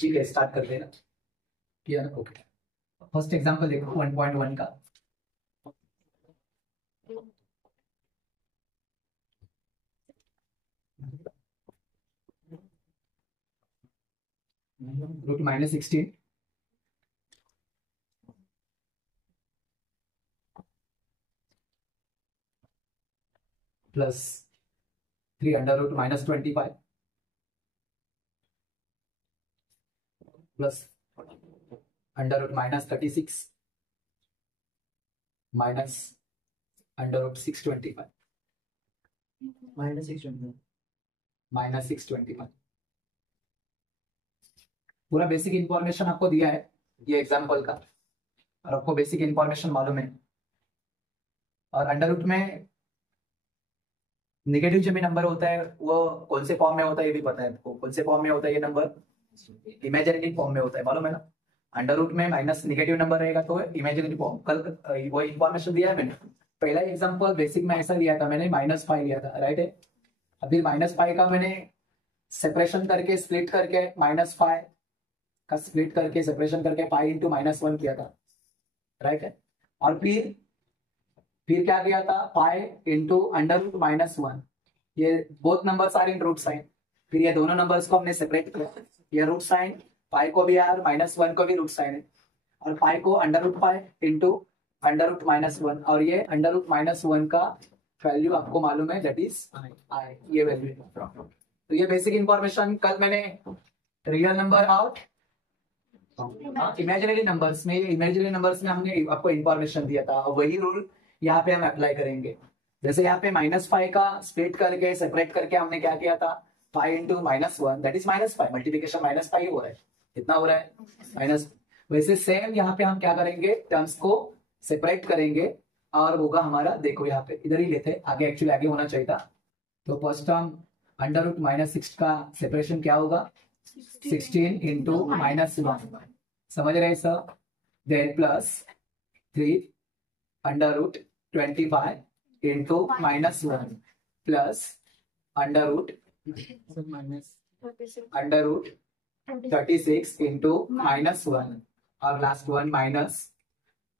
ठीक है, स्टार्ट कर देना। किया ना? ओके, फर्स्ट एग्जांपल देखो 1.1 का। Root -16 plus 3 under root -25 plus under root -36 minus under root -625 पूरा बेसिक इंफॉर्मेशन आपको दिया है ये एग्जाम्पल का, और आपको बेसिक इंफॉर्मेशन मालूम है। और अंडर रूट में नेगेटिव जो भी नंबर होता है वो कौन से फॉर्म में होता है ये भी पता है आपको। कौन से फॉर्म में होता है ये नंबर? इमेजिनरी फॉर्म में होता है, मालूम है ना। अंडर रूट में माइनस नेगेटिव नंबर रहेगा तो इमेजिनरी फॉर्म। कल वो इंफॉर्मेशन दिया है मैंने। पहला एग्जांपल बेसिक में ऐसा लिया था मैंने, -5 लिया था, राइट है। अभी -5 का मैंने सेपरेशन करके स्प्लिट करके -5 का स्प्लिट करके सेपरेशन करके 5 इंटू -1 किया था, राइट है। और फिर क्या किया था? 5 इंटू अंडर रूट -1। ये both numbers are in root sign. फिर ये दोनों नंबर्स को हमने सेपरेट किया। ये रूट साइन 5 को भी आर -1 को भी रूट साइन है, और 5 को under root 5 into under root -1। और ये अंडर रूट -1 का वैल्यू आपको मालूम है, दैट इज आई, ये वैल्यू है। तो ये बेसिक इंफॉर्मेशन कल मैंने real number out imaginary numbers में, इमेजिनरी नंबर्स में हमने आपको इंफॉर्मेशन दिया था। वही रूल यहाँ पे हम अप्लाई करेंगे। जैसे यहाँ पे -5 का स्प्लिट करके सेपरेट करके हमने क्या किया था? 5 इंटू -1 दैट इज -5। मल्टीप्लिकेशन -5 हो रहा है, कितना हो रहा है? माइनस। वैसे सेम यहाँ पे हम क्या करेंगे? टर्म्स को सेपरेट करेंगे और होगा हमारा, देखो यहाँ पे इधर ही लेते, आगे एक्चुअली आगे होना चाहिए था। तो फर्स्ट टर्म अंडर रूट -6 का सेपरेशन क्या होगा? 16 इंटू -1, समझ रहे sir. Then plus 3 under root 25 into -1 plus under root 36 into -1 और last one minus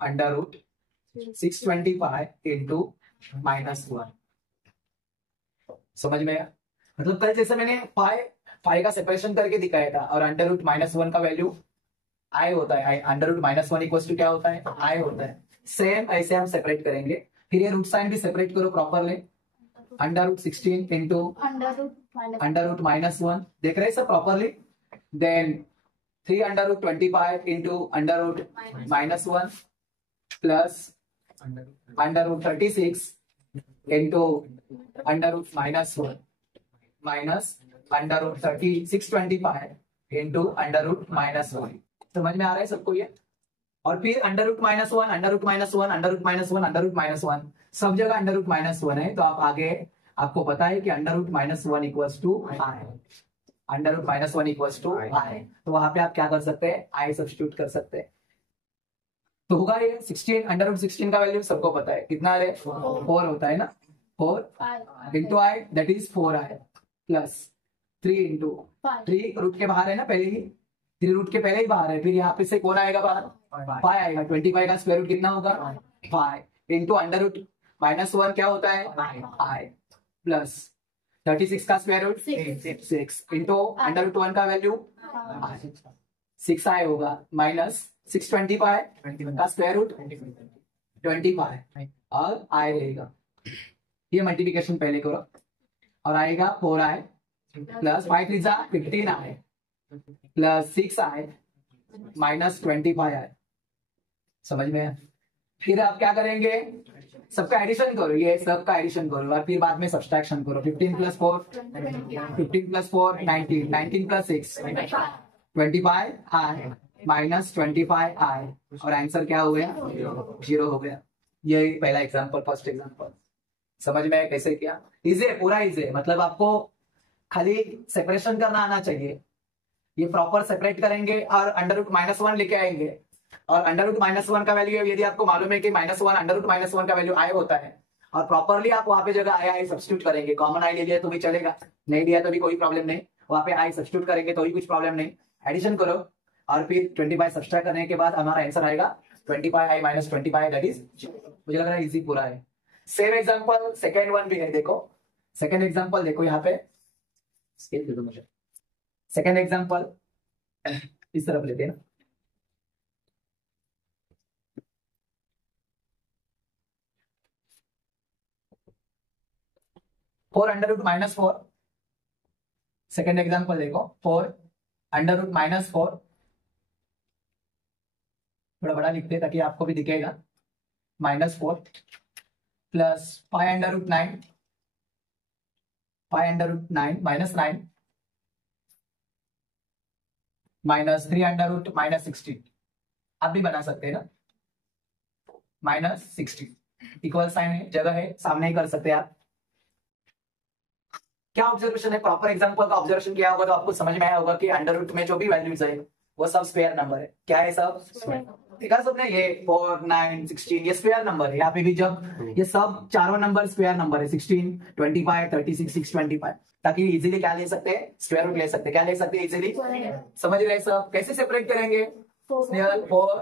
under root 625 into -1। समझ में आया? मतलब कल जैसे मैंने 5 का सेपरेशन करके दिखाया था, और अंडर रूट -1 का वैल्यू आई होता है। अंडर रूट -1 इक्वल टू क्या होता है? आई होता है। सेम ऐसे हम सेपरेट करेंगे। फिर ये रूट साइन भी सेपरेट करो properly. Under root 16 into under root -1, देख रहे हैं सब properly. Then 3 under root 25 into under root -1 plus under root 36 into under root -1 minus under root 625 into under root -1। समझ में आ रहा है सबको ये? और फिर under root -1 under root -1 under root -1 under root -1, सब जगह अंडर रूट -1 है। तो आप आगे आपको पता है कि under root -1 equals to I, under root -1 equals to I. तो वहां पे आप क्या कर सकते हैं? आई सब्स्टिट्यूट कर सकते हैं। तो होगा ये 16 अंडर रूट 16 का वैल्यू सबको पता है कितना है? 4 होता है ना। 4 into I that is 4i plus 3 into 3 root के बाहर है ना, पहले ही 3 रूट के पहले ही बाहर है। फिर यहाँ पे से कौन आएगा बाहर? 5 आएगा। 25 का स्क्वायर रूट कितना होगा? 5 इंटू अंडर रूट -1 क्या होता है? आई प्लस 36 का square root 6 into under root 1 का वैल्यू 6i होगा, माइनस 625 का स्क्वायर रूट 25 और आई रहेगा। ये मल्टीप्लिकेशन पहले करो और आएगा 4i plus 5 3 15i plus 6i minus 25i। समझ में है? फिर आप क्या करेंगे? सबका एडिशन करो, ये सबका एडिशन करो और फिर बाद में सब्सट्रैक्शन करो। 15 plus 4 19, 19 plus 6 25i minus 25i, और आंसर क्या हो गया? 0 हो गया। ये पहला एग्जांपल, फर्स्ट एग्जांपल। समझ में कैसे किया? इजी है, पूरा इजी है। मतलब आपको खाली सेपरेशन करना आना चाहिए। ये प्रॉपर सेपरेट करेंगे और अंडर रूट -1 लेके आएंगे, और अंडर रूट -1 का वैल्यू यदि आपको मालूम है कि -1 अंडर रूट -1 का वैल्यू आई होता है, और प्रॉपरली आप वहां पे जगह आई सब्स्टिट्यूट करेंगे। कॉमन आई ले लिया तो भी चलेगा, नहीं लिया तो भी कोई प्रॉब्लम नहीं, वहां पे आई सब्स्टिट्यूट करेंगे तो भी कुछ प्रॉब्लम नहीं। एडिशन करो और फिर 20 सब्सट्रैक्ट करने के बाद हमारा आंसर आएगा 20 माइनस 20 दैट इज, मुझे लग रहा है इजी पूरा है। सेम एग्जांपल सेकंड वन भी है, देखो सेकंड एग्जांपल देखो यहाँ पे, स्केल दे दो मुझे। सेकंड एग्जांपल इस तरफ लेते हैं ना, four under root minus four. Second example देखो, four under root minus four, थोड़ा बड़ा लिखते हैं ताकि आपको भी दिखेगा, minus four plus 5 under root 9, 5 under root 9 minus 9 minus 3 under root minus 16, आप भी बना सकते हैं ना, माइनस 16 इक्वल साइन है, जगह है, सामने ही कर सकते हैं आप। क्या ऑब्जर्वेशन है, प्रॉपर एग्जांपल का ऑब्जर्वेशन किया होगा तो आपको समझ में आया होगा कि अंडर रूट में जो भी वैल्यूज है वो सब स्क्वायर नंबर है। क्या है सब? देखा सबने, ये 4 9 16 ये स्क्वायर नंबर है। यहाँ पे भी जब ये सब चारों नंबर स्क्वायर नंबर है, 16 25 36 625, ताकि इजीली क्या ले सकते हैं, स्क्वायर रूट ले सकते हैं। क्या ले सकते हैं इजीली, समझ रहे सब? कैसे सेपरेट करेंगे, 4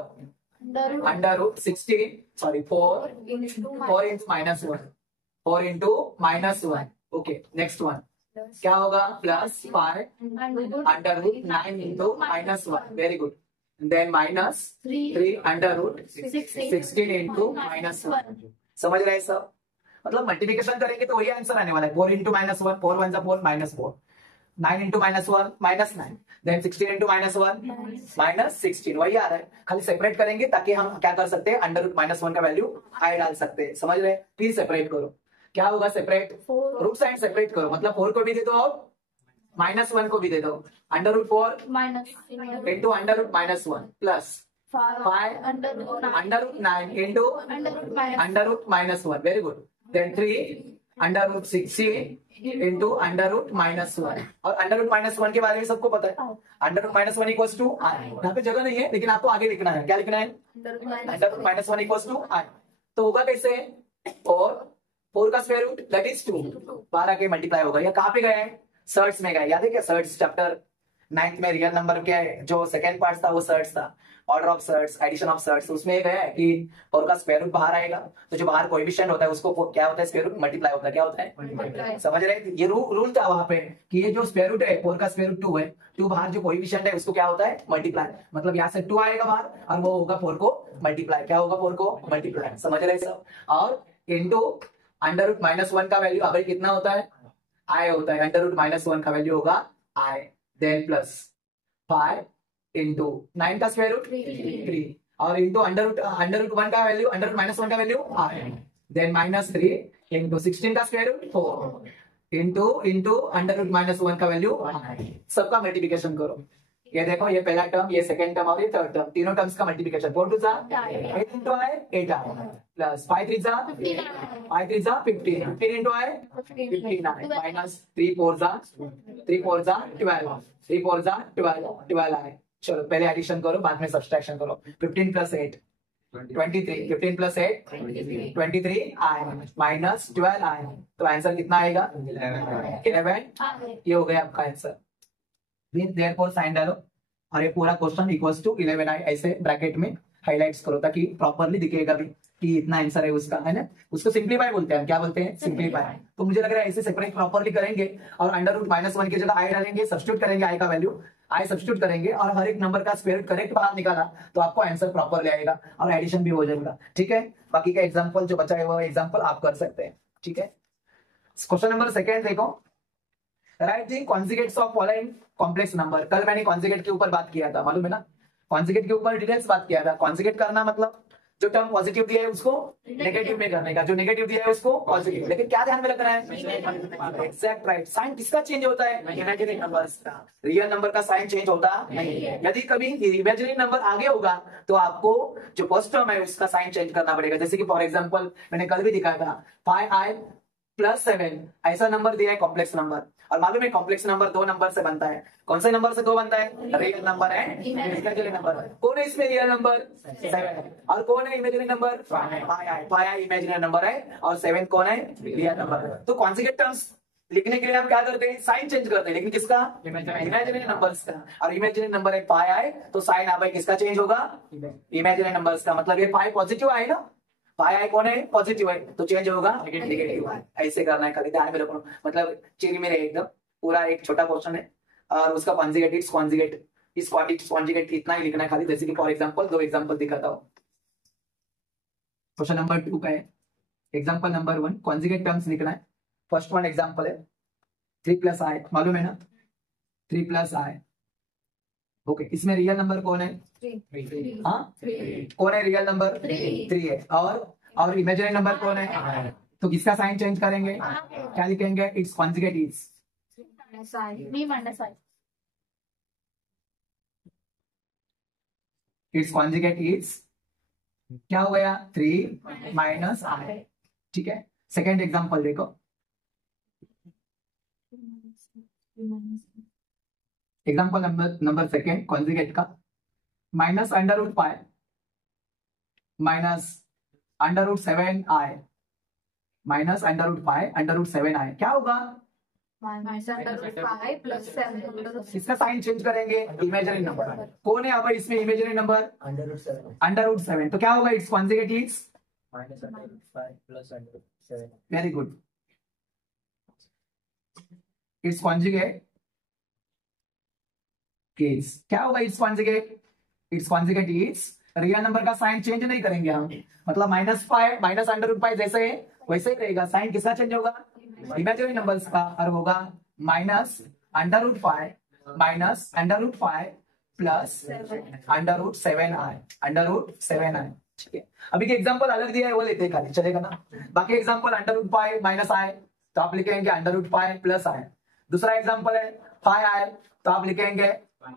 under root 16 sorry 4 into minus 1, 4 into minus 1। Okay next one क्या होगा, plus 5 under root 9 into minus 1, very good, then minus 3 under root 16 into minus 1। समझ रहे सब? मतलब मल्टीप्लिकेशन करेंगे तो वही आंसर आने वाला है, 4 into minus 1, 4 1 4 minus 4, 9 into minus 1 minus 9, then 16 into minus 1 minus 16, वही आ रहा है। खाली सेपरेट करेंगे ताकि हम क्या कर सकते हैं, अंडर रूट माइनस 1 का वैल्यू आई डाल सकते हैं। समझ रहे? प्लीज सेपरेट करो। क्या होगा सेपरेट, रूट साइड सेपरेट करो, मतलब 4 को भी दे दो और माइनस 1 को भी दे दो। Under root 4 into under root minus 1 plus 5 under root 9 into under root minus 1, very good, then 3 under root 16 into under root minus 1। और अंडर रूट माइनस 1 के बारे में सबको पता है, under root minus 1 equals to I. यहाँ पे जगह नहीं है लेकिन आपको आगे लिखना है। क्या लिखना है, under root minus 1 equals to I. तो होगा कैसे, 4 का स्क्वायर रूट दैट इज 2, 12 के मल्टीप्लाई होगा। या कहाँ पे गए हैं, सर्ट्स में गए। याद है क्या, सर्ट्स चैप्टर 9th में रियल नंबर क्या है, जो सेकंड पार्ट था वो सर्ट्स था, order of surds, addition of surds. उसमें ये गया है कि 4 का स्क्वायर रूट बाहर आएगा तो जो बाहर कोएफिशिएंट होता है उसको क्या होता है, स्क्वायर रूट मल्टीप्लाई होता है। क्या होता है, समझ रहे? ये रूल था वहां पे कि ये जो स्क्वायर रूट है 4 का स्क्वायर रूट 2 है, 2 बाहर जो कोएफिशिएंट है उसको क्या होता है, मल्टीप्लाई। मतलब यहाँ से 2 आएगा बाहर और वो होगा 4 को मल्टीप्लाई। क्या होगा, 4 को मल्टीप्लाई। समझ रहे सब? और इंटू अंडर रूट माइनस 1 का वैल्यू अभी कितना होता है, आई होता है। अंडर रूट माइनस 1 का वैल्यू होगा आई, देन प्लस 5 इंटू 9 का स्क्वायर रूट 3 और इंटू अंडर रूट 1 का वैल्यू, अंडर रूट माइनस 1 का value I, then minus 3 into 16 का square root 4 into under root minus 1 का वैल्यू आई। सबका मल्टीप्लिकेशन करो। ये देखो, ये पहला टर्म, ये सेकंड टर्म और ये थर्ड टर्म, तीनों टर्म्स का मल्टीप्लिकेशन। 4 2 8 इंटू आई 8 आई प्लस 5 3 15 15 इंटू आई 59 माइनस 3 4 12 3 4 12 आई। चलो पहले एडिशन करो बाद में सब्सट्रैक्शन करो। 15 प्लस 8 23, 15 प्लस 8 23 आई माइनस 12 आई। तो आंसर कितना आएगा, 11। ये हो गया आपका आंसर। देयरफॉर साइन डालो और ये पूरा क्वेश्चन इक्वल्स टू 11 आई ऐसे ब्रैकेट में हाइलाइट्स करो ताकि प्रॉपर्ली दिखेगा भी कि इतना आंसर है उसका, है ना। उसको सिंप्लीफाई बोलते हैं हम। क्या बोलते हैं, सिंप्लीफाई। तो मुझे लग रहा है ऐसे सेपरेट प्रॉपर्ली करेंगे और अंडर रूट माइनस 1 की जगह आई डालेंगे, सब्स्टिट्यूट करेंगे, आई का वैल्यू आई सब्स्टिट्यूट करेंगे और हर एक नंबर का स्क्वायर रूट करेक्ट बाहर निकाला तो आपको आंसर प्रॉपरली आएगा और एडिशन भी हो जाएगा। ठीक है, बाकी का एग्जाम्पल जो बचा है वो एग्जाम्पल आप कर सकते हैं। ठीक है, क्वेश्चन नंबर सेकेंड देखो, right the conjugates of following complex number. कल मैंने कॉन्जुगेट के ऊपर बात किया था, मालूम है ना, कॉन्जुगेट के ऊपर डिटेल्स बात किया था। कॉन्जुगेट करना मतलब जो टर्म पॉजिटिव दिया है उसको नेगेटिव में करने का, जो नेगेटिव दिया है उसको पॉजिटिव। लेकिन क्या ध्यान में रखना है, एग्जैक्ट राइट। साइन किसका चेंज होता है, इमेजिनरी नंबर्स का। रियल नंबर का साइन चेंज होता नहीं है। यदि कभी इमेजिनरी नंबर आगे होगा तो आपको जो फर्स्ट टर्म है उसका साइन चेंज करना पड़ेगा। जैसे कि फॉर एग्जाम्पल मैंने कल भी दिखाया था 5i प्लस 7 ऐसा नंबर दिया है कॉम्प्लेक्स नंबर, और मालूम है कॉम्प्लेक्स नंबर 2 नंबर से बनता है। कौन से नंबर से 2 बनता है, real number and imaginary number. कौन है इसमें रियल नंबर, 7, और कौन है imaginary number, 5i imaginary number है और 7 कौन है, रियल नंबर। तो कॉन्जुगेट टर्म्स लिखने के लिए हम क्या करते हैं, साइन चेंज करते हैं, लेकिन किसका, इमेजिनरी नंबर्स का। और इमेजिनरी नंबर है पाई आए तो साइन आप किसका चेंज होगा, इमेजिनरी नंबर्स का। मतलब ये पाई पॉजिटिव आए ना, पाई आए कौन है, पॉजिटिव है, तो चेंज होगा नेगेटिव आए। ऐसे करना है, खाली ध्यान में रखो, मतलब चिल में रहे एकदम। पूरा एक छोटा क्वेश्चन है और उसका कॉन्जुगेट, इट्स कॉन्जुगेट, इस कॉन्जुगेट इतना ही लिखना है खाली। जैसे कि फॉर एग्जांपल दो एग्जांपल दिखाता हूँ। क्वेश्चन नंबर 2 का है, एग्जांपल नंबर 1 कॉन्जुगेट टर्म्स लिखना है। फर्स्ट वन एग्जांपल है 3 प्लस आई, मालूम है ना 3 प्लस आई। ओके, इसमें रियल नंबर कौन है, 3 हाँ कौन है रियल नंबर, 3 है। और इमेजिनरी नंबर कौन है, तो किसका साइन चेंज करेंगे, क्या लिखेंगे, it's conjugate is, it's conjugate is क्या हो गया, 3 माइनस आई। ठीक है, सेकेंड एग्जांपल देखो, एग्जांपल नंबर सेकेंड कॉन्जुगेट का, minus under root pi minus under root 7 I, minus under root pi under root 7 I, क्या होगा, इसका साइन चेंज करेंगे, इमेजिनरी नंबर कौन है अब इसमें, इमेजिनरी नंबर अंडर रूट 7, तो क्या होगा, it's conjugate is minus under root 5 plus under root 7। Very good, it's conjugate is क्या होगा, it's conjugate, it's conjugate is, real number का साइन चेंज नहीं करेंगे हम, मतलब -5 माइनस अंडर रूट 5 जैसे है वैसे ही रहेगा, साइन किसका चेंज होगा, इमेजिनरी नंबर्स का, और होगा minus under root 5 minus under root 5 plus under root 7 I, under root 7 I. ठीक है, अभी के एग्जांपल अलग दिया है वो लेते हैं खाली, चलेगा ना। बाकी एग्जांपल अंडर रूट 5 माइनस आई तो आप लिखेंगे अंडर रूट 5 प्लस आई। दूसरा एग्जांपल है 5 आई तो आप लिखेंगे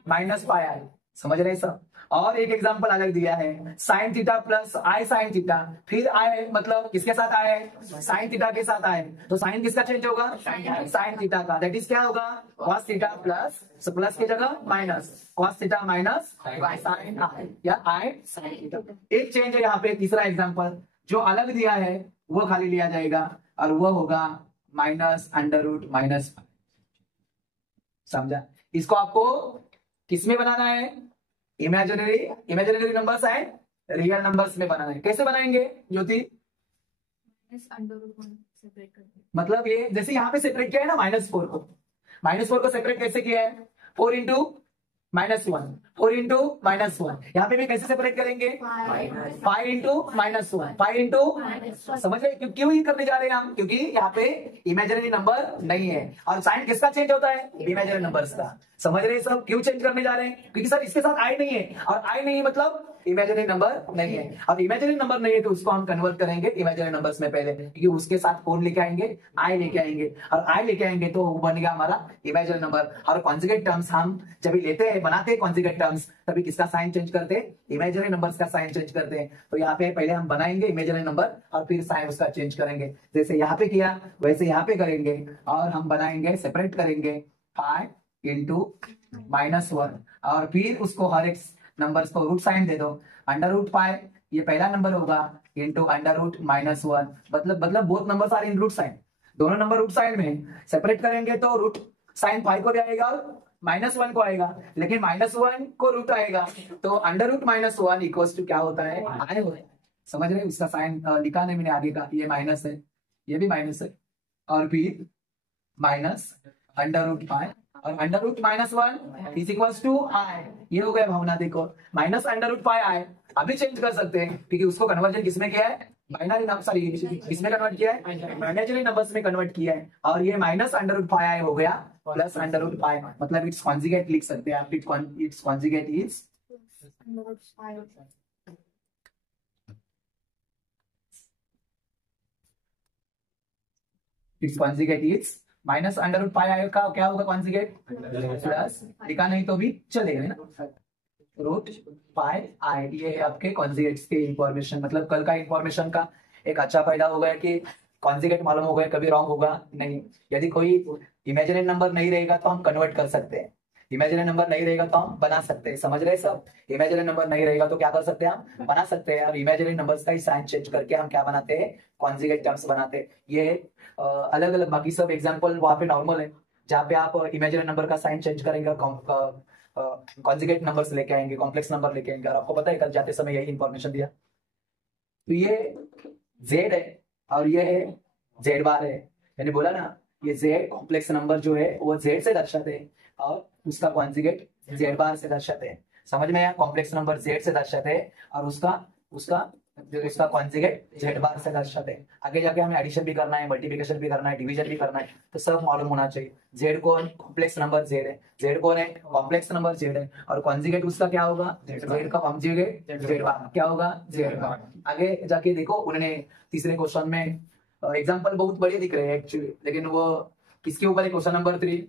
माइनस 5 आई, समझ रहे सब। और एक एग्जांपल अलग दिया है साइन थीटा प्लस आई साइन थीटा, फिर आए मतलब किसके साथ आए, साइन थीटा के साथ आए, तो साइन किसका चेंज होगा, साइन थीटा का, दैट इज क्या होगा, कॉस थीटा प्लस, प्लस की जगह minus, cos theta minus sine I या आई साइन थीटा। एक चेंज है यहाँ पे, तीसरा एग्जांपल जो अलग दिया है वो खाली लिया जाएगा और वो होगा माइनस अंडर रूट माइनस, समझा। इसको आपको किसमें बनाना है, इमेजिनरी नंबर्स है, रियल नंबर्स में बनाना है। कैसे बनाएंगे ज्योति, मतलब ये जैसे यहाँ पे सेपरेट किया है ना -4 को, -4 को सेपरेट कैसे किया है, 4 इंटू -1, 4 इंटू -1, यहाँ पे भी कैसे सेपरेट करेंगे, 5 इंटू -1, 5 इंटू, समझ रहे क्यों ये करने जा रहे हैं हम, क्योंकि यहाँ पे इमेजिनरी नंबर नहीं है और साइन किसका चेंज होता है, इमेजिनरी नंबर्स का। समझ रहे हैं सब क्यों चेंज करने जा रहे हैं, क्योंकि सर इसके साथ आई नहीं है और आई नहीं है मतलब इमेजिनरी नंबर नहीं है, और इमेजिनरी नंबर नहीं है तो उसको हम कन्वर्ट करेंगे इमेजिनरी नंबर्स में पहले, क्योंकि उसके साथ कौन लेके आएंगे, आई लेके आएंगे, और आई लेके आएंगे तो वो बन गया हमारा इमेजिनरी नंबर। और कॉन्जुगेट टर्म्स हम जब लेते हैं, बनाते हैं कॉन्जुगेट टर्म्स, तभी किसका साइन चेंज करते हैं, इमेजिनरी नंबर्स का साइन चेंज करते हैं। तो यहाँ पे पहले हम बनाएंगे इमेजिनरी नंबर और फिर साइन उसका चेंज करेंगे, जैसे यहाँ पे किया वैसे यहाँ पे करेंगे, और हम बनाएंगे सेपरेट करेंगे 5 इंटू -1 और फिर उसको हर एक नंबर्स को रूट साइन दे दो, अंडर रूट 5 ये पहला नंबर होगा इंटू अंडर रूट -1, मतलब both numbers are in root sign, दोनों नंबर रूट साइन में, सेपरेट करेंगे तो रूट साइन 5 को भी आएगा और -1 को आएगा, लेकिन -1 को रूट आएगा तो अंडर रूट -1 इक्वल्स टू क्या होता है, आई होता है। समझ रहे, उसका साइन लिखा नहीं मैंने आगे का, ये माइनस है ये भी माइनस है, और फिर माइनस अंडर रूट 5 और under root -1 is equals to I, ये हो गया भावना। देखो माइनस अंडर रूट 5 आई अभी चेंज कर सकते हैं क्योंकि उसको कन्वर्जन किसमें किया है, बाइनरी नंबर, सॉरी किसमें कन्वर्ट किया है, इमेजिनरी नंबर्स में कन्वर्ट किया है, और ये माइनस अंडर रूट 5 आई हो गया प्लस अंडर रूट 5, मतलब इट्स कॉन्जुगेट लिख सकते हैं आप, it's conjugate is it's conjugate is minus under root 5 I का क्या होगा कॉन्जुगेट, प्लस लिखा नहीं तो भी चलेगा ना, रूट 5 आई। ये है आपके कॉन्जुगेट्स के इंफॉर्मेशन, मतलब कल का इंफॉर्मेशन का एक अच्छा फायदा हो गया कि कॉन्जुगेट मालूम हो गया, कभी रॉन्ग होगा नहीं। यदि कोई इमेजिनरी नंबर नहीं रहेगा तो हम कन्वर्ट कर सकते हैं, इमेजिनरी नंबर नहीं रहेगा तो हम बना सकते हैं, समझ रहे सब। इमेजिनरी नंबर नहीं रहेगा तो क्या कर सकते हैं, हम बना सकते हैं। और इमेजिनरी नंबर्स का ही साइन चेंज करके हम क्या बनाते हैं, कॉन्जुगेट टर्म्स बनाते हैं। ये अलग अलग, बाकी सब एग्जाम्पल वहां पे नॉर्मल है, जहाँ पे आप इमेजिनरी नंबर का साइन चेंज करेंगे, कॉन्जुगेट नंबर्स लेके आएंगे, कॉम्प्लेक्स नंबर लेके आएंगे। और आपको पता है कल जाते समय यही इंफॉर्मेशन दिया। तो ये जेड है और ये है जेड बार है, मैंने बोला ना ये जेड कॉम्प्लेक्स नंबर जो है वो जेड से दर्शाते हैं और उसका कॉन्जुगेट जेड बार से दर्शाते हैं। समझ में आया, कॉम्प्लेक्स नंबर जेड से दर्शाते हैं और उसका उसका इसका कॉन्जुगेट जेड बार से दर्शाते हैं। आगे जाके हमें एडिशन भी करना है, मल्टीप्लिकेशन भी करना है, डिवीजन भी करना है, तो सब मालूम होना चाहिए। जेड कौन, कॉम्प्लेक्स नंबर जेड है, जेड कौन है, कॉम्प्लेक्स नंबर जेड है, और कॉन्जुगेट उसका क्या होगा, जेड का कॉन्जुगेट जेड बार क्या होगा, जेड बार। आगे जाके देखो उन्होंने तीसरे क्वेश्चन में एग्जाम्पल बहुत बढ़िया दिख रहे हैं एक्चुअली, लेकिन वो किसके ऊपर है, क्वेश्चन नंबर 3।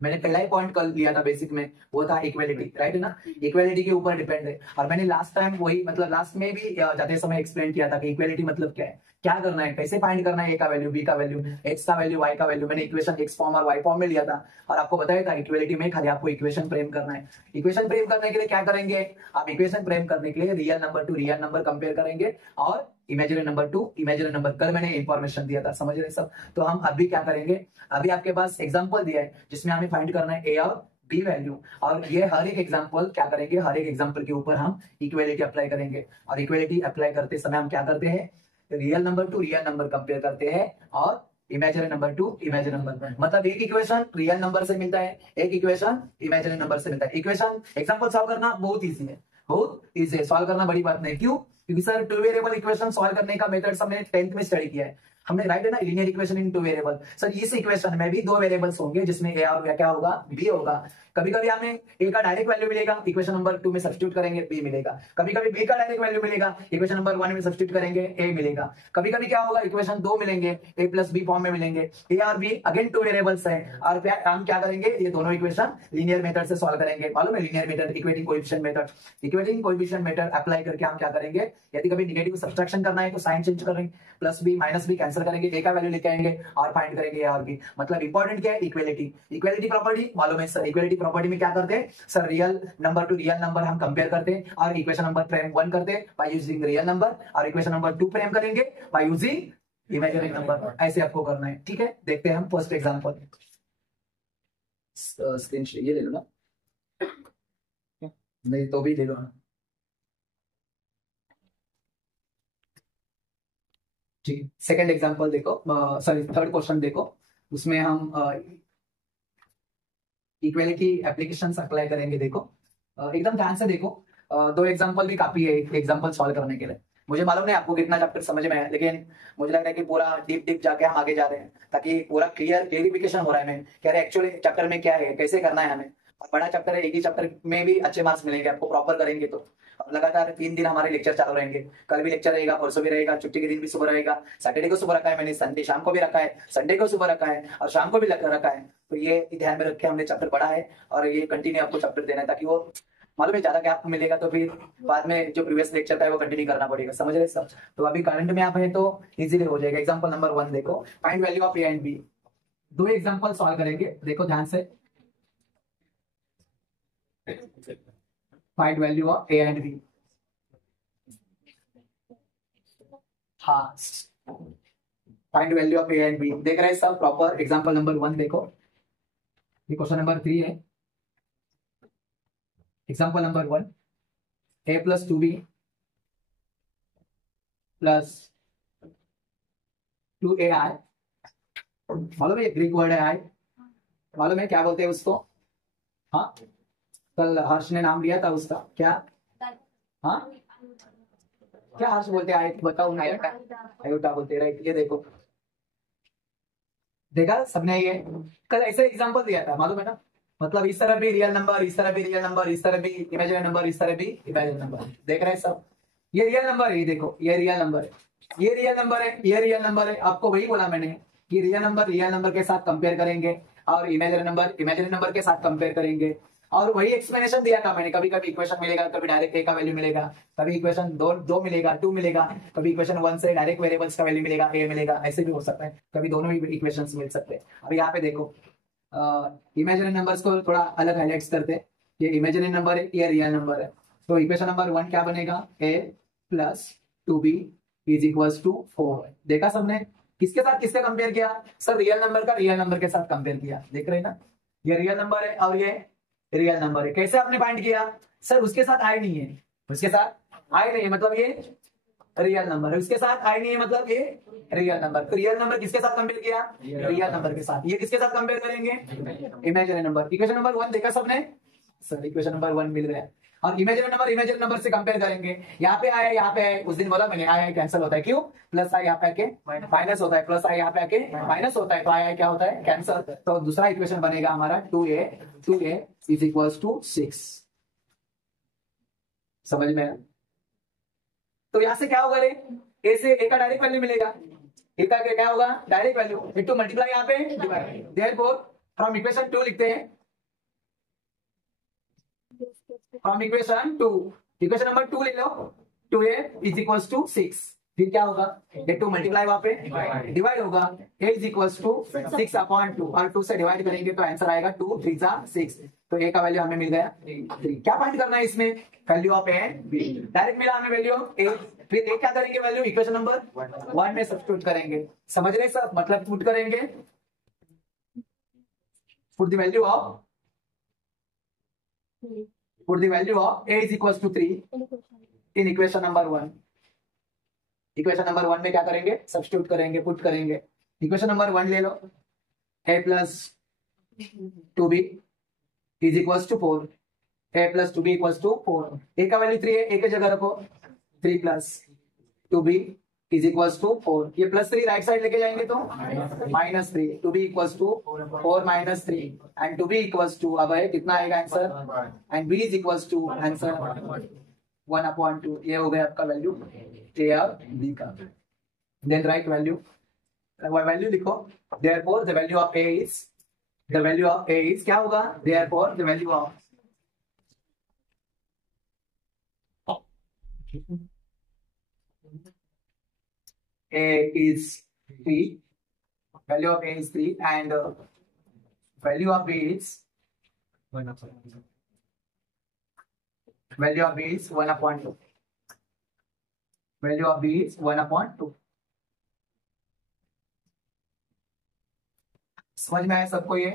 मैंने पहला ही पॉइंट कल लिया था बेसिक में, वो था इक्वेलिटी, राइट है ना। इक्वेलिटी के ऊपर डिपेंड है, और मैंने लास्ट टाइम वही मतलब लास्ट में भी जाते समय एक्सप्लेन किया था कि इक्वेलिटी मतलब क्या है, क्या करना है, कैसे फाइंड करना है, ए का वैल्यू, बी का वैल्यू, एक्स का वैल्यू, वाई का वैल्यू। मैंने इक्वेशन एक्स फॉर्म और वाई फॉर्म में लिया था और आपको बताया था इक्वेलिटी में खाली आपको इक्वेशन फ्रेम करना है। इक्वेशन फ्रेम करने के लिए क्या करेंगे, आप इक्वेशन फ्रेम करने के लिए real number to real number compare करेंगे और imaginary number to imaginary number, कल मैंने इंफॉर्मेशन दिया था, समझ रहे सब। तो हम अभी क्या करेंगे, अभी आपके पास एग्जांपल दिया है जिसमें हमें फाइंड करना है ए और बी वैल्यू, और ये हर एक एग्जांपल क्या करेंगे, हर एक एग्जांपल के ऊपर हम इक्वेलिटी अप्लाई करेंगे। और इक्वेलिटी अप्लाई करते समय हम क्या करते हैं, real number to real number compare करते हैं और imaginary number to imaginary number, मतलब एक इक्वेशन रियल नंबर से मिलता है, एक इक्वेशन इमेजिनरी नंबर से मिलता है। इक्वेशन एग्जांपल सॉल्व करना बहुत इजी है, बहुत इजी है, सॉल्व करना बड़ी बात नहीं। क्यों, क्योंकि sir two variable equation solve करने का मेथड हमने 10th में स्टडी किया है, हमने राइट है ना, linear equation in two variable. Sir इस इक्वेशन में भी दो वेरिएबल्स होंगे जिसमें ए और क्या होगा, बी होगा। कभी कभी हमें ए का डायरेक्ट वैल्यू मिलेगा, इक्वेशन नंबर 2 में सब्स्टिट्यूट करेंगे बी मिलेगा। कभी कभी बी का डायरेक्ट वैल्यू मिलेगा, इक्वेशन नंबर 1 में सब्स्टिट्यूट करेंगे ए मिलेगा। कभी कभी क्या होगा, इक्वेशन 2 मिलेंगे, ए प्लस बी फॉर्म में मिलेंगे, ए और बी अगेन टू वेरिएबल्स है, और फिर हम क्या करेंगे, ये दोनों इक्वेशन लीनियर मेथड से सॉल्व करेंगे। मालूम है linear method, equating coefficient method, equating coefficient method apply करके हम क्या करेंगे, यदि कभी नेगेटिव सब्सट्रैक्शन करना है तो साइन चेंज करेंगे, plus B minus B cancel करेंगे, ए का वैल्यू लेके आएंगे और फाइंड करेंगे ए और बी। मतलब इंपॉर्टेंट क्या है, इक्वेलिटी। इक्वेलिटी प्रॉपर्टी मालूम है सर, इक्वेलिटी प्रॉपर्टी में क्या करते हैं sir, real number to real number हम कंपेयर करते हैं और इक्वेशन नंबर फ्रेम 1 करते हैं बाय यूजिंग रियल नंबर, और इक्वेशन नंबर 2 फ्रेम करेंगे बाय यूजिंग इमेजिनरी नंबर। ऐसे आपको करना है, ठीक है। देखते हैं हम फर्स्ट एग्जांपल, स्क्रीन ये ले लो ना, नहीं तो भी ले लो ना, ठीक है। सेकंड एग्जांपल देखो, सॉरी थर्ड क्वेश्चन देखो, उसमें हम इक्वेलिटी एप्लीकेशंस अप्लाई करेंगे। देखो एकदम ध्यान से देखो, दो एग्जांपल भी काफी है एग्जांपल सॉल्व करने के लिए। मुझे मालूम नहीं आपको कितना चैप्टर समझ में है, लेकिन मुझे लग रहा है कि पूरा डीप डीप जाके हम आगे जा रहे हैं, ताकि पूरा क्लियरिफिकेशन हो रहा है हमें क्या एक्चुअली चैप्टर में क्या है, कैसे करना है हमें। और बड़ा चैप्टर है, एक ही चैप्टर में भी अच्छे मार्क्स मिलेंगे आपको प्रॉपर करेंगे तो। और लगातार 3 दिन हमारे लेक्चर चालू रहेंगे, कल भी लेक्चर रहेगा, परसों भी रहेगा, छुट्टी के दिन भी सुबह रहेगा, सैटरडे को सुबह रखा है मैंने, संडे शाम को भी रखा है, संडे को सुबह रखा है और शाम को भी रखा है। तो ये ध्यान में रख के हमने चैप्टर पढ़ा है और ये कंटिन्यू आपको चैप्टर देना है, ताकि वो मालूम है ज्यादा गैप मिलेगा तो फिर बाद में जो प्रीवियस लेक्चर था वो कंटिन्यू करना पड़ेगा, समझ रहे सब। तो अभी करंट में आप हैं तो इजीली हो जाएगा। एग्जांपल नंबर 1 देखो, find value of A and B. दो एग्जांपल सॉल्व करेंगे, देखो ध्यान से, find value of A and B. हाँ, find value of A and B देख रहे हैं सब प्रॉपर। एग्जांपल नंबर 1 देखो, ये क्वेश्चन नंबर 3 है। Example number 1, a plus 2b plus 2ai, मालूम है ग्रीक वर्ड है आई, मालूम है क्या बोलते हैं उसको। हाँ, कल हर्ष ने नाम लिया था उसका, क्या, हाँ क्या हर्ष बोलते हैं आई, बताओ ना, आयोटा बोलते हैं, राइट। ये देखो, देखा सबने, ये कल ऐसे एग्जांपल दिया था, मालूम है ना। मतलब इस तरह भी रियल नंबर, इस तरह भी रियल नंबर, इस तरह भी इमेजिनरी नंबर, इस तरह भी इमेजिनरी नंबर, देख रहे हैं सब। ये रियल नंबर है, ये देखो ये रियल नंबर है, ये रियल नंबर है, ये रियल नंबर है। आपको वही बोला मैंने कि रियल नंबर के साथ कंपेयर करेंगे और इमेजिनरी नंबर के साथ कंपेयर करेंगे। और वही एक्सप्लेनेशन दिया था मैंने, कभी कभी इक्वेशन मिलेगा, कभी डायरेक्ट ए का वैल्यू मिलेगा, कभी इक्वेशन दो मिलेगा, 2 मिलेगा, कभी इक्वेशन 1 से डायरेक्ट वेरिएबल्स का वैल्यू मिलेगा, ए मिलेगा, ऐसे भी हो सकता है, कभी दोनों ही इक्वेशंस मिल सकते हैं। अब यहाँ पे देखो, इमेजिनरी नंबर्स को थोड़ा अलग हाईलाइट्स करते हैं। ये इमेजिनरी नंबर है, ये रियल नंबर है। तो इक्वेशन नंबर 1 क्या बनेगा, a plus 2b is equals to 4। देखा सबने, किसके साथ किससे कंपेयर किया सर, रियल नंबर का रियल नंबर के साथ कंपेयर किया। देख रहे हैं ना, ये रियल नंबर है और ये रियल नंबर है। कैसे आपने फाइंड किया सर, उसके साथ आई नहीं है, उसके साथ आई नहीं है मतलब ये रियल नंबर है, उसके साथ आई नहीं है मतलब ये रियल नंबर। तो रियल नंबर किसके साथ कंपेयर किया, रियल नंबर के साथ। ये किसके साथ कंपेयर करेंगे, इमेजिनरी नंबर। इक्वेशन नंबर 1 देखा सबने सर, इक्वेशन नंबर 1 मिल गया। और इमेजिनरी नंबर से कंपेयर करेंगे। यहाँ पे आया, यहाँ पे आया, उस दिन बोला मैंने आया कैंसिल होता है, क्यों, प्लस आई यहाँ पे आके माइनस होता है, प्लस आई यहाँ पे आके माइनस होता है, तो आया क्या होता है, कैंसिल। तो दूसरा इक्वेशन बनेगा हमारा 2a इज इक्वल्स टू 6। समझ में आया? तो यहां से क्या होगा रे, ए से ए का डायरेक्ट वैल्यू मिलेगा, ए का क्या होगा, डायरेक्ट वैल्यू इनटू मल्टीप्लाई यहाँ पे डिवाइड। देयरफॉर फ्रॉम इक्वेशन 2 लिखते हैं, फ्रॉम इक्वेशन 2, इक्वेशन नंबर 2 लिख लो, 2a इज इक्वल्स टू 6। फिर क्या होगा, ये 2 मल्टीप्लाई वहां पे डिवाइड होगा, a is equals to 6 upon 2, और 2 से डिवाइड करेंगे तो आंसर आएगा 2 3 जा 6। तो a का वैल्यू हमें मिल गया 3। क्या फाइंड करना है इसमें, value of a b। Direct मिला हमें वैल्यू ऑफ a, फिर a क्या करेंगे, वैल्यू इक्वेशन नंबर 1 में सब्स्टिट्यूट करेंगे। समझ रहे सब, मतलब पुट करेंगे, put the value of a is equals to 3 in equation number 1। Equation number 1 में क्या करेंगे, सब्स्टिट्यूट करेंगे, पुट करेंगे। इक्वेशन नंबर 1 ले लो, a plus 2b is equals to 4, a plus 2b equals to 4। a का वैल्यू 3 है, a की जगह रखो, 3 plus 2b is equals to 4। ये प्लस 3 राइट साइड लेके जाएंगे तो minus 3, 2b equals to 4 minus 3 and 2b equals to, अब है कितना आएगा answer, and b is equals to answer 1/2। ये हो गया आपका वैल्यू a और b का। देन राइट वैल्यू, वैल्यू लिखो, therefore the value of a is क्या होगा, therefore the value of a is 3, value of a is 3 and value of b is 1/2, value of b is 1/2, value of b is 1/2। समझ में आया सबको, ये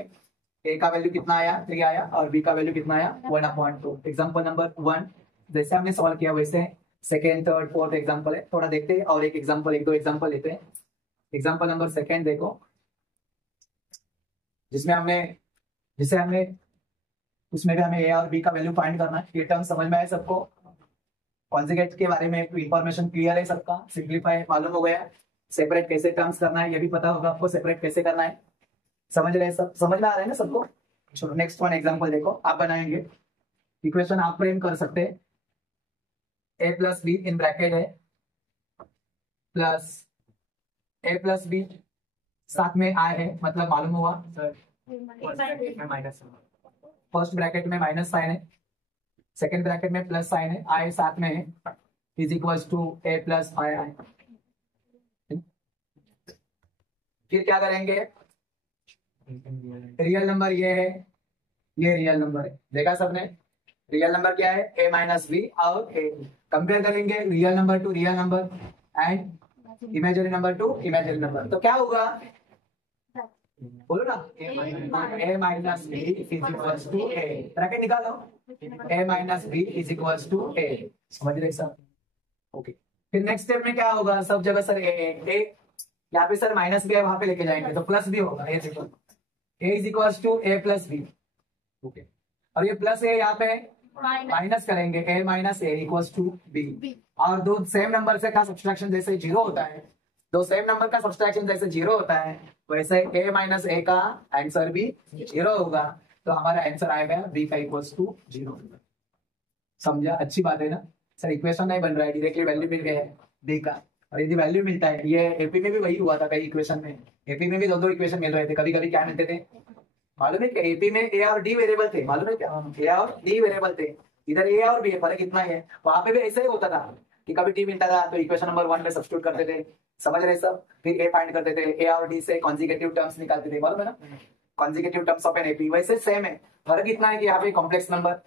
a का value कितना आया, 3 आया, और b का वैल्यू कितना आया, 1/2। एग्जांपल नंबर 1 जैसे हमने सॉल्व किया वैसे सेकेंड थर्ड फोर्थ एग्जांपल है, थोड़ा देखते हैं और एक दो एग्जांपल लेते हैं। एग्जांपल नंबर 2 देखो, जिसमें उसमें भी हमें ए और बी का वैल्यू फाइंड करना है। ये टर्म समझ में आया सबको, कॉन्जुगेट के बारे में इंफॉर्मेशन क्लियर है सबका, सिंप्लीफाई मालूम हो गया, सेपरेट कैसे टर्म्स करना है ये भी पता होगा आपको, सेपरेट कैसे करना है, समझ रहे सब, समझ में आ रहा है ना सबको। चलो नेक्स्ट वन एग्जांपल देखो, आप बनाएंगे इक्वेशन, आप फ्रेम कर सकते हैं, a plus B in bracket है प्लस a प्लस बी, साथ में i है, मतलब मालूम हुआ फर्स्ट ब्रैकेट में माइनस साइन है, सेकेंड ब्रैकेट में प्लस साइन है, i साथ में है, is equals to a plus i। फिर क्या करेंगे, रियल नंबर ये है, ये रियल नंबर है, देखा सबने, रियल नंबर क्या है, a माइनस बी, और a कंपेयर करेंगे real number to real number and imaginary number to imaginary number. तो क्या होगा, बोलो ना, a minus B is equals to a, bracket निकालो, a minus B is equals to a। समझ रहे सब, ओके। फिर नेक्स्ट स्टेप में क्या होगा, सब जगह सर a यहाँ पे सर माइनस बी है, वहां पे लेके जाएंगे तो प्लस बी होगा, ये देखो a is equals to a plus B, okay. और ये प्लस है, यहाँ पे माइनस करेंगे, a minus a equals to b। और दो सेम नंबर से का सब्सट्रैक्शन जैसे 0 होता है, दो सेम नंबर का सब्सट्रैक्शन जैसे 0 होता है, वैसे a माइनस a का आंसर भी 0 होगा, तो हमारा आंसर आएगा b का इक्वल्स टू 0। समझा, अच्छी बात है ना सर, इक्वेशन नहीं बन रहा है, डायरेक्टली वैल्यू मिल गया है b का। और यदि वैल्यू मिलता है, ये एपी में भी वही हुआ था, कई इक्वेशन में, एपी में भी दो इक्वेशन मिल रहे थे, कभी कभी क्या मिलते थे मालूम है, क्या एपी में ए और डी वेरिएबल थे, मालूम है क्या, ए और डी वेरिएबल थे, इधर ए और बी है, फर्क इतना ही है। वहां पे भी ऐसा ही होता था कि कभी डी मिलता था तो इक्वेशन नंबर 1 में सब्स्टिट्यूट करते थे, समझ रहे सब, फिर ए फाइंड करते थे, ए और डी से कॉन्जिगेटिव टर्म्स निकालते थे, मालूम है ना। Consecutive terms of an AP, वैसे सेम है, फर्क इतना है कि यहाँ पे कॉम्प्लेक्स नंबर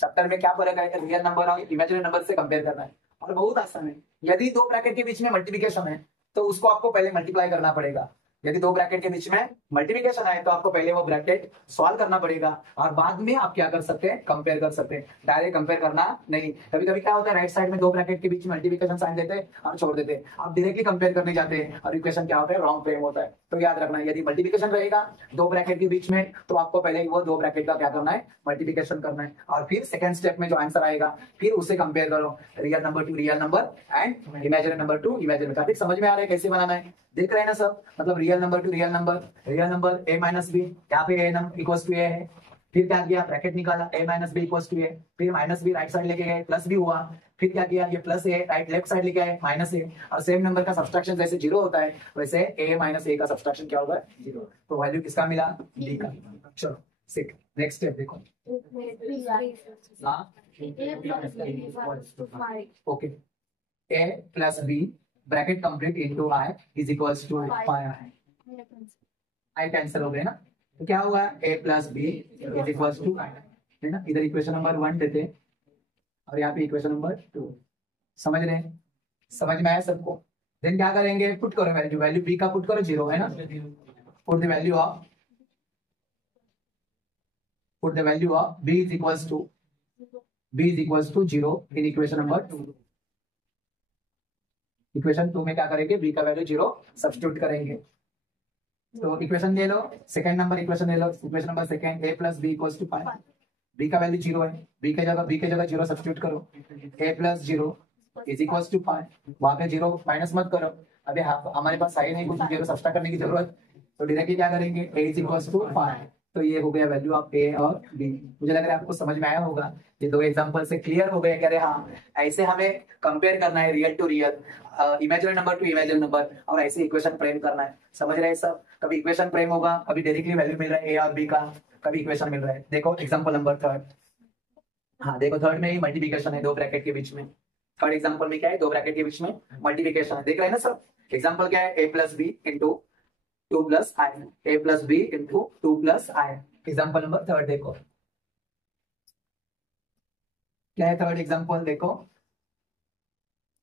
चैप्टर में क्या फर्क है, रियल नंबर और इमेजिनरी नंबर से कंपेयर करना है, और बहुत आसान है। यदि दो ब्रैकेट के बीच में मल्टीप्लिकेशन है तो उसको आपको पहले मल्टीप्लाई करना पड़ेगा। यदि दो ब्रैकेट के बीच में मल्टीप्लिकेशन है तो आपको पहले वो ब्रैकेट सॉल्व करना पड़ेगा और बाद में आप क्या कर सकते हैं, कंपेयर कर सकते हैं। डायरेक्ट कंपेयर करना नहीं। कभी कभी क्या होता है, राइट साइड में दो ब्रैकेट के बीच में मल्टीप्लिकेशन साइन देते हैं और छोड़ देते हैं, आप डायरेक्टली कंपेयर करने जाते हैं और इक्वेशन क्या होता है, रॉन्ग फ्रेम होता है। तो याद रखना, यदि मल्टीप्लिकेशन रहेगा दो ब्रैकेट के बीच में तो आपको पहले वो दो ब्रैकेट का क्या करना है, मल्टीप्लिकेशन करना है, और फिर सेकंड स्टेप में जो आंसर आएगा फिर उसे कंपेयर करो, real number to real number and imaginary number to imaginary. Topic समझ में आ रहा है कैसे बनाना है, देख रहे हैं ना सब। मतलब real number to real number a minus B, यहाँ पे a number equals to a है, फिर क्या किया, ब्रैकेट निकाला a minus B equals to a, फिर माइनस बी राइट साइड लेके गए प्लस बी हुआ, फिर क्या किया, ये plus a right left side लेके आए माइनस a, और सेम नंबर का सब्सट्रैक्शन जैसे जीरो होता है वैसे a माइनस a का सब्सट्रैक्शन क्या होगा, जीरो। तो वैल्यू किसका मिला, b का। चलो सिक नेक्स्ट स्टेप देखो। Okay, a plus b bracket complete into i is equals to pi i cancel हो गए ना, तो क्या हुआ, a plus B is equals to i, है ना। इधर इक्वेशन नंबर 1 देते और यहाँ पे इक्वेशन नंबर 2। समझ रहे हैं, समझ में आया सबको। देन क्या करेंगे, पुट करो वैल्यू, वैल्यू b का पुट करो 0 है ना, put the value of b is equals to 0 in equation number 2। Equation 2 में क्या करेंगे, b का वैल्यू 0 सब्स्टिट्यूट करेंगे। तो इक्वेशन ले लो, सेकंड नंबर इक्वेशन ले लो, equation number second a plus B equals to pi, b का वैल्यू 0 है, b के जगह 0 सब्स्टिट्यूट करो, a plus 0 is equals to pi, वहां पे 0 माइनस मत करो, अभी हमारे पास है नहीं कुछ 0 सब्स्ट्रैक्ट करने की जरूरत, तो डायरेक्टली क्या करेंगे, a इज इक्वल्स टू पाई। तो ये हो गया वैल्यू ऑफ a और b। मुझे लग रहा है आपको समझ में आया होगा, ये दो एग्जांपल से क्लियर हो गए, कह रहे हाँ ऐसे हमें कंपेयर करना है real to real, imaginary number to imaginary number, और ऐसे इक्वेशन फ्रेम करना है। समझ रहे हैं सब, कभी इक्वेशन फ्रेम होगा, कभी डायरेक्टली वैल्यू मिल रहा है a और b का, कभी इक्वेशन मिल रहा है। देखो एग्जांपल नंबर 3, हाँ देखो थर्ड में ही मल्टीप्लिकेशन है दो ब्रैकेट के बीच में, थर्ड एग्जांपल में क्या है, दो ब्रैकेट के बीच में मल्टीप्लिकेशन है, देख रहे हैं ना सब। एग्जांपल क्या है, a plus B into 2 plus i, a plus B into 2 plus i। Example number 3 देखो क्या है, थर्ड एग्जांपल देखो,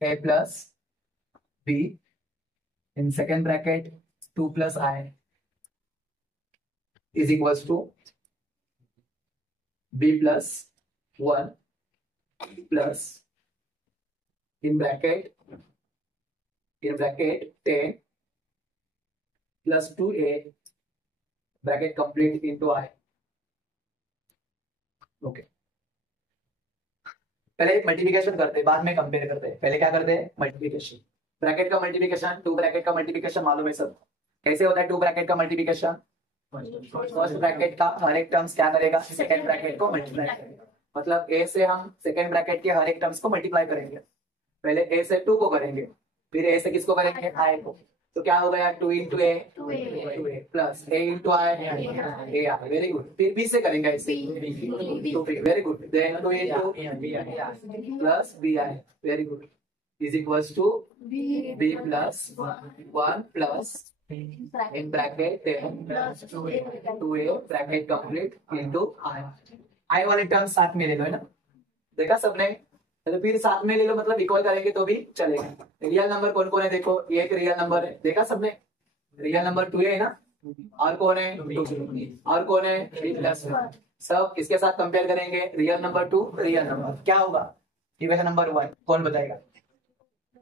a plus b in second bracket 2 plus i is equals to b plus 1 plus in bracket 10 plus 2a bracket complete into i। Okay, पहले multiplication करते बाद में compare करते हैं, पहले क्या करते हैं, मल्टीप्लिकेशन। ब्रैकेट का मल्टीप्लिकेशन, टू ब्रैकेट का मल्टीप्लिकेशन मालूम है सब, कैसे होता है टू ब्रैकेट का मल्टीप्लिकेशन, फर्स्ट ब्रैकेट का हर एक टर्म्स क्या करेगा, सेकंड ब्रैकेट को मल्टीप्लाई करेगा। मतलब a से हम सेकंड ब्रैकेट के हर एक टर्म्स को मल्टीप्लाई करेंगे, पहले a से 2 को करेंगे, फिर a से किसको करेंगे, i को। तो क्या हो गया, 2 into A plus a into I, very good. फिर b से करेंगे ऐसे, very good. Then 2 into plus B I, very good, is equals to b plus 1 plus in bracket 10 2a bracket complete into i वाले term साथ में ले लो, है ना, देखा सबने। तो फिर साथ में ले लो, मतलब इक्वल करेंगे तो भी चलेगा। रियल नंबर कौन कौन है देखो, ये एक रियल नंबर है, देखा सबने, रियल नंबर 2 है ना, और कौन है 2, और कौन है 3+1। सब इसके साथ कंपेयर करेंगे, रियल नंबर 2 रियल नंबर, क्या होगा, इक्वेशन नंबर 1 कौन बताएगा,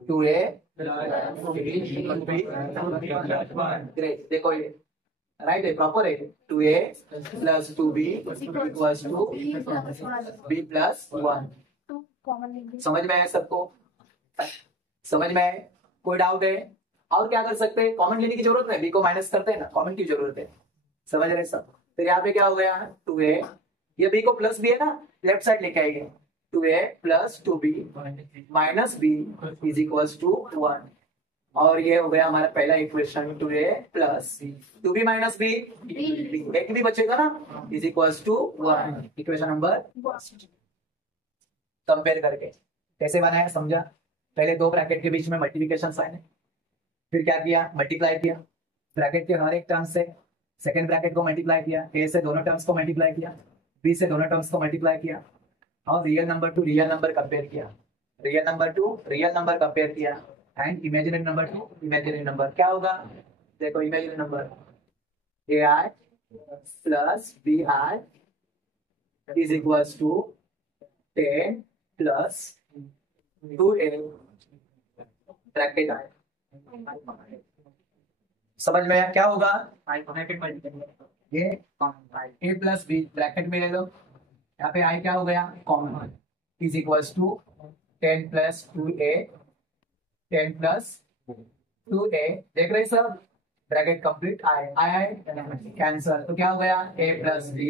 2a ग्रेट, देखो ये राइट है, प्रॉपर है, 2a plus 2b equals to b plus 1। समझ में आया सबको, समझ में आया, कोई डाउट है, और क्या कर सकते हैं, कॉमन लेने की जरूरत नहीं, b को माइनस करते हैं ना, कॉमन की जरूरत है, समझ रहे सब। फिर यहाँ पे क्या हो गया, 2a, ये b को प्लस b है ना, लेफ्ट साइड लेके आएंगे, 2a plus 2b minus b is equals to 1, और ये हो गया हमारा पहला equation, 2a plus 2b minus b, एक भी बचेगा ना, is equals to 1, equation number. Compare करके कैसे बनाया समझा, पहले दो ब्रैकेट के बीच में मल्टीप्लिकेशन साइन है, फिर क्या किया, मल्टीप्लाई किया, ब्रैकेट के हर एक टर्म से सेकेंड ब्रैकेट को मल्टीप्लाई किया, ए से दोनों टर्म्स को मल्टीप्लाई किया, बी से दोनों टर्म्स को मल्टीप्लाई किया, और real number to real number compare किया, real number to real number compare किया, and imaginary number to imaginary number. क्या होगा, देखो imaginary number A I plus B I is equals to 10 plus 2a bracket I. समझ में आया क्या होगा, ये ए प्लस बी ब्रैकेट में ले लो, यहाँ पे आई क्या हो गया common, is equals to 10 plus 2a 10 plus 2a, देख रहे सब bracket complete, I I cancel, तो क्या हो गया a plus B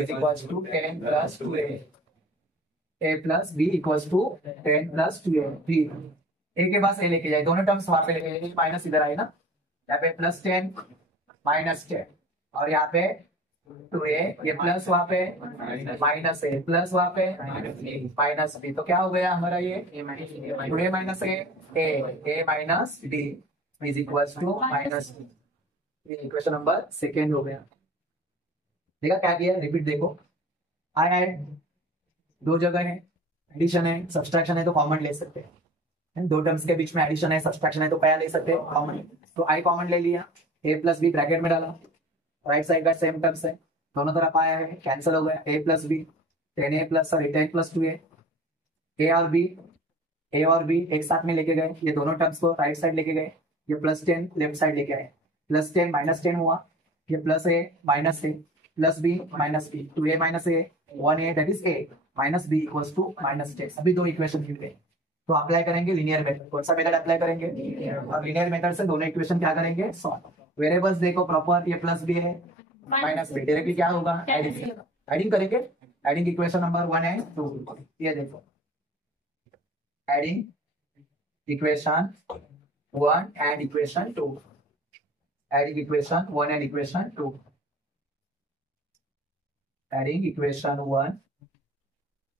is equals to 10 plus 2a, a plus B equals to 10 plus 2a। ठीक, ए के पास ए लेके जाए, दोनों टर्म्स वहां पे लेके जाए, माइनस इधर आए ना, यहाँ पे प्लस 10 माइनस 10, और यहाँ पे 2a, ये प्लस वहां पे माइनस ए, प्लस वहां पे माइनस बी, तो क्या हो गया हमारा ये 2a minus A minus D is equals to minus B. ये इक्वेशन नंबर सेकेंड हो गया। देखा क्या किया, रिपीट देखो, आई दो जगह है, एडिशन है सब्सट्रैक्शन है तो कॉमन ले सकते हैं, दो टर्म्स के बीच में एडिशन है सब्सट्रैक्शन है तो क्या ले सकते हैं कॉमन, तो आई कॉमन ले लिया, ए प्लस बी ब्रैकेट में डाला, राइट साइड का सेम टर्म्स है, दोनों तरफ आया है कैंसिल हो गया, A plus B 10a plus sorry 10 plus 2a, A और बी एक साथ में लेके गए, ये दोनों टर्म्स को राइट साइड लेके गए, ये प्लस 10 लेफ्ट साइड लेके आए, प्लस 10 माइनस 10 हुआ, ये plus A minus A plus B minus B, 2a minus A 1a that is A minus B equals to minus 10। अभी दो इक्वेशन मिल गए, तो अप्लाई करेंगे लीनियर मेथड। कौन सा मेथड अप्लाई करेंगे, और लीनियर मेथड से दोनों इक्वेशन क्या करेंगे सॉल्व। वेरिएबल्स देखो प्रॉपर, ये प्लस बी है माइनस बी, डायरेक्टली क्या होगा एडिंग करेंगे, एडिंग इक्वेशन नंबर 1 एंड 2, ये देखो adding equation 1 and equation 2, adding equation 1 and equation 2, adding equation 1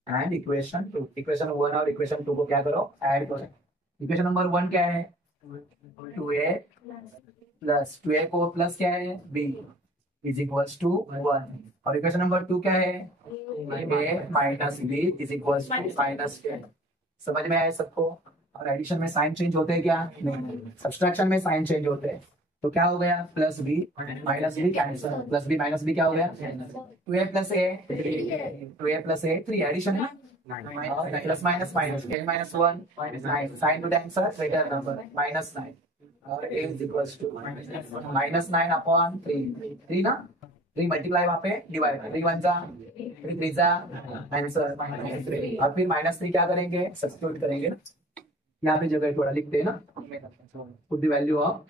and equation 2, equation 1 और इक्वेशन 2 को क्या करो ऐड करो। इक्वेशन नंबर 1 क्या है 2a प्लस 2a को प्लस क्या है b इज इक्वल्स टू 1, और इक्वेशन नंबर 2 क्या है a minus b is equals to minus 10। समझ में आया सबको, और एडिशन में साइन चेंज होते हैं क्या, नहीं, सब्सट्रैक्शन में साइन चेंज होते हैं, तो क्या हो गया plus B minus B cancel, plus B minus B क्या हो गया 2a प्लस ए 3, एडिशन है plus minus minus a minus 1 9, sign to the answer greater number minus 9, और a is equals to minus 9 upon 3 ना, 3 multiply वहाँ पे divide, 3 1 जा 3 जा आंसर माइनस 3, और फिर माइनस 3 क्या करेंगे सब्स्टिट्यूट करेंगे ना, यहाँ पे जगह थोड़ा लिखते हैं ना, put the value of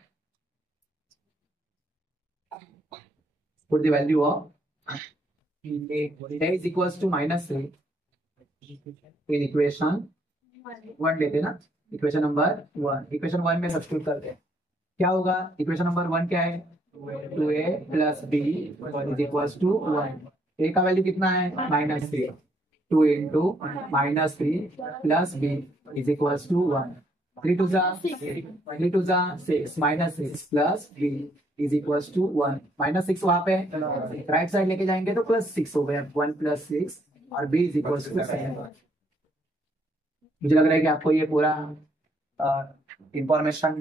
a is equals to minus 3 in equation 1 लेते हैं ना, इक्वेशन नंबर 1, इक्वेशन 1 में सब्स्टिट्यूट करते हैं, क्या होगा इक्वेशन नंबर 1 क्या है 2a plus b is equals to 1, a का वैल्यू कितना है minus 3, 2 into minus 3 plus b is equals to 1, 3 2 जा 6 minus 6 plus b is equals to 1, minus 6 वहां पे राइट साइड लेके जाएंगे तो प्लस 6 हो गया, 1 प्लस 6 और b इज इक्वल्स टू 7। मुझे लग रहा है कि आपको ये पूरा इंफॉर्मेशन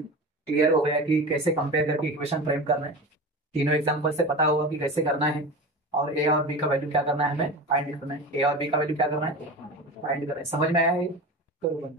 क्लियर हो गया कि कैसे कंपेयर करके इक्वेशन फ्रेम करना है, तीनों एग्जांपल से पता होगा कि कैसे करना है, और a और b का वैल्यू क्या करना है हमें फाइंड करना है, a और b का वैल्यू क्या करना है फाइंड करना है। समझ में आया है? करो बंद।